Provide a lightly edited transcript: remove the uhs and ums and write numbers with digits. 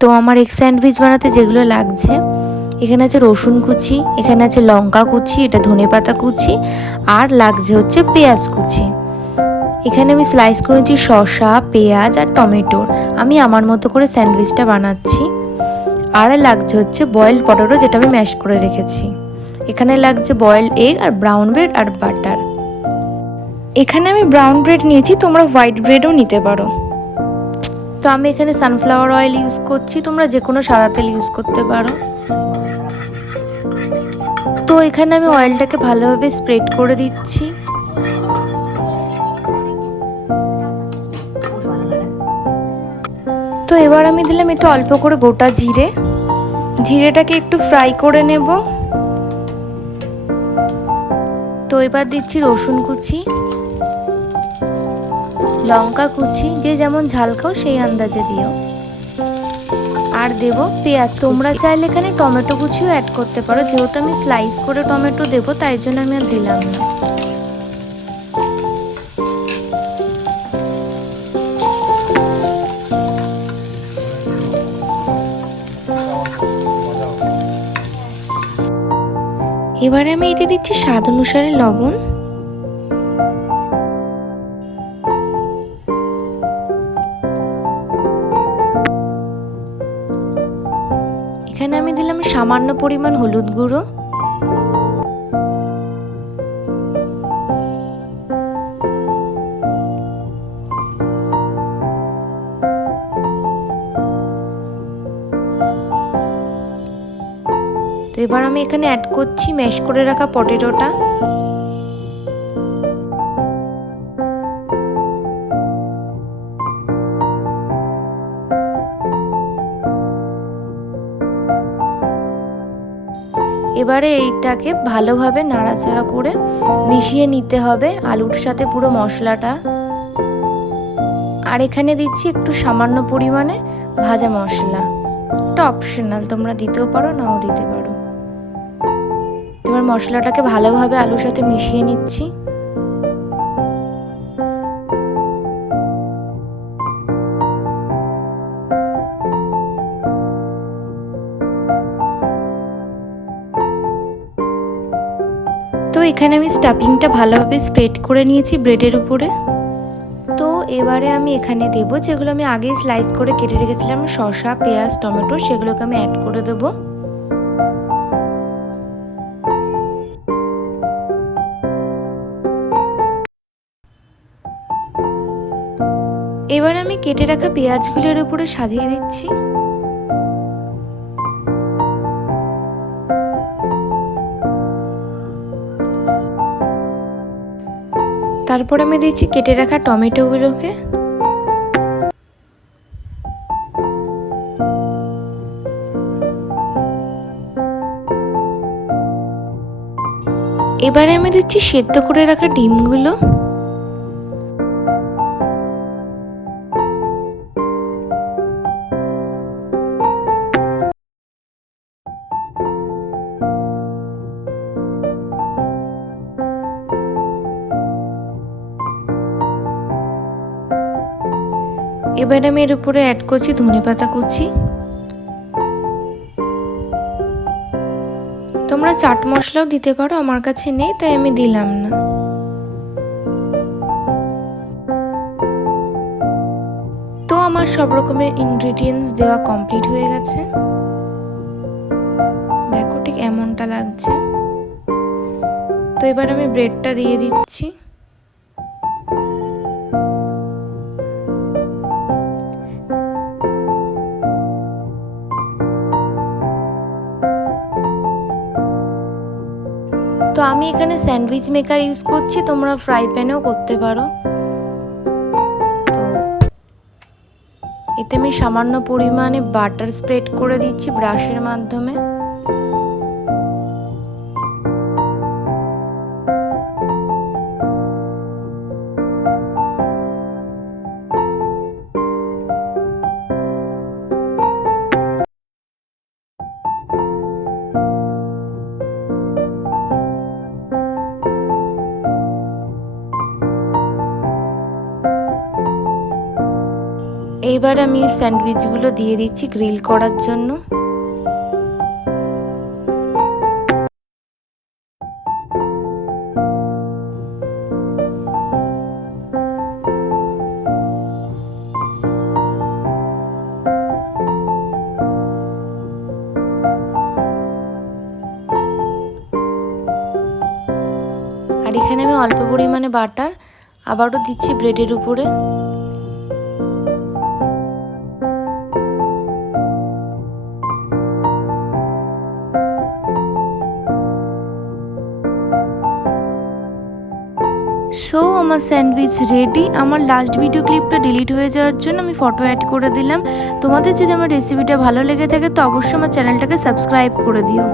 তো আমার egg sandwich বানাতে যেগুলো লাগছে, এখানে আছে রসুন কুচি, এখানে আছে লঙ্কা কুচি, এটা ধনেপাতা কুচি, আর লাগছে হচ্ছে পেঁয়াজ কুচি। এখানে আমি স্লাইস করেছি শসা, পেঁয়াজ আর টমেটোর। আমি আমার মতো করে স্যান্ডউইচটা বানাচ্ছি। আর লাগছে হচ্ছে বয়েলড পটেটো, যেটা আমি ম্যাশ করে রেখেছি। এখানে লাগছে বয়েলড এগ আর ব্রাউন ব্রেড আর বাটার। এখানে আমি ব্রাউন ব্রেড নিয়েছি, তোমরা হোয়াইট ব্রেডও নিতে পারো। তো আমি এখানে সানফ্লাওয়ার অয়েল ইউজ করছি, তোমরা যে কোনো সাদা তেল ইউজ করতে পারো। তো এখানে আমি অয়েলটাকে ভালোভাবে স্প্রেড করে দিচ্ছি। তো এবার আমি দিলাম এতে অল্প করে গোটা জিরে, জিরেটাকে একটু ফ্রাই করে নেব। তো এবার দিচ্ছি রসুন কুচি, লঙ্কা কুচি, যে যেমন ঝাল খাও সেই আন্দাজে দিও, আর দেব পেঁয়াজ। তোমরা চাইলে এখানে টমেটো কুচিও অ্যাড করতে পারো, যেহেতু আমি স্লাইস করে টমেটো দেবো তাই জন্য আমি আর দিলাম না। এবারে আমি এতে দিচ্ছি স্বাদ অনুসারে লবণ। এখানে আমি দিলাম সামান্য পরিমাণ হলুদ গুঁড়ো। তো এবার আমি এখানে অ্যাড করছি ম্যাশ করে রাখা পটেটোটা। এবারে এইটাকে ভালোভাবে নাড়াচাড়া করে মিশিয়ে নিতে হবে আলুর সাথে পুরো মশলাটা। আর এখানে দিচ্ছি একটু সামান্য পরিমাণে ভাজা মশলা, এটা অপশনাল, তোমরা দিতেও পারো নাও দিতে পারো। এবার মশলাটাকে ভালোভাবে আলুর সাথে মিশিয়ে নিচ্ছি। তো এখানে আমি স্টাফিংটা ভালোভাবে স্প্রেড করে নিয়েছি ব্রেডের উপরে। তো এবারে আমি এখানে দেবো যেগুলো আমি আগেই স্লাইস করে কেটে রেখেছিলাম, শসা, পেঁয়াজ, টমেটো, সেগুলোকে আমি অ্যাড করে দেবো। এবার আমি কেটে রাখা পেঁয়াজগুলোর উপরে সাজিয়ে দিচ্ছি। তারপর আমি দিচ্ছি কেটে রাখা টমেটোগুলোকে। এবারে আমি দিচ্ছি সেদ্ধ করে রাখা ডিমগুলো। এবার আমি এর উপরে অ্যাড করছি ধনেপাতা কুচি। তোমরা চাট মশলাও দিতে পারো, আমার কাছে নেই তাই আমি দিলাম না। তো আমার সব রকমের ইনগ্রেডিয়েন্টস দেওয়া কমপ্লিট হয়ে গেছে, দেখো ঠিক এমনটা লাগছে। তো এবার আমি ব্রেডটা দিয়ে দিচ্ছি। তো আমি এখানে স্যান্ডউইচ মেকার ইউজ করছি, তোমরা ফ্রাই প্যানেও করতে পারো। তো এতে আমি সামান্য পরিমাণে বাটার স্প্রেড করে দিচ্ছি ব্রাশের মাধ্যমে। এবার আমি স্যান্ডউইচগুলো দিয়ে দিচ্ছি গ্রিল করার জন্য। আর এখানে আমি অল্প পরিমাণে বাটার আবারও দিচ্ছি ব্রেডের উপরে। সো আমার স্যান্ডউইচ রেডি। আমার লাস্ট ভিডিও ক্লিপটা ডিলিট হয়ে যাওয়ার জন্য আমি ফটো অ্যাড করে দিলাম। তোমাদের যদি আমার রেসিপিটা ভালো লেগে থাকে তো অবশ্যই আমার চ্যানেলটাকে সাবস্ক্রাইব করে দিও।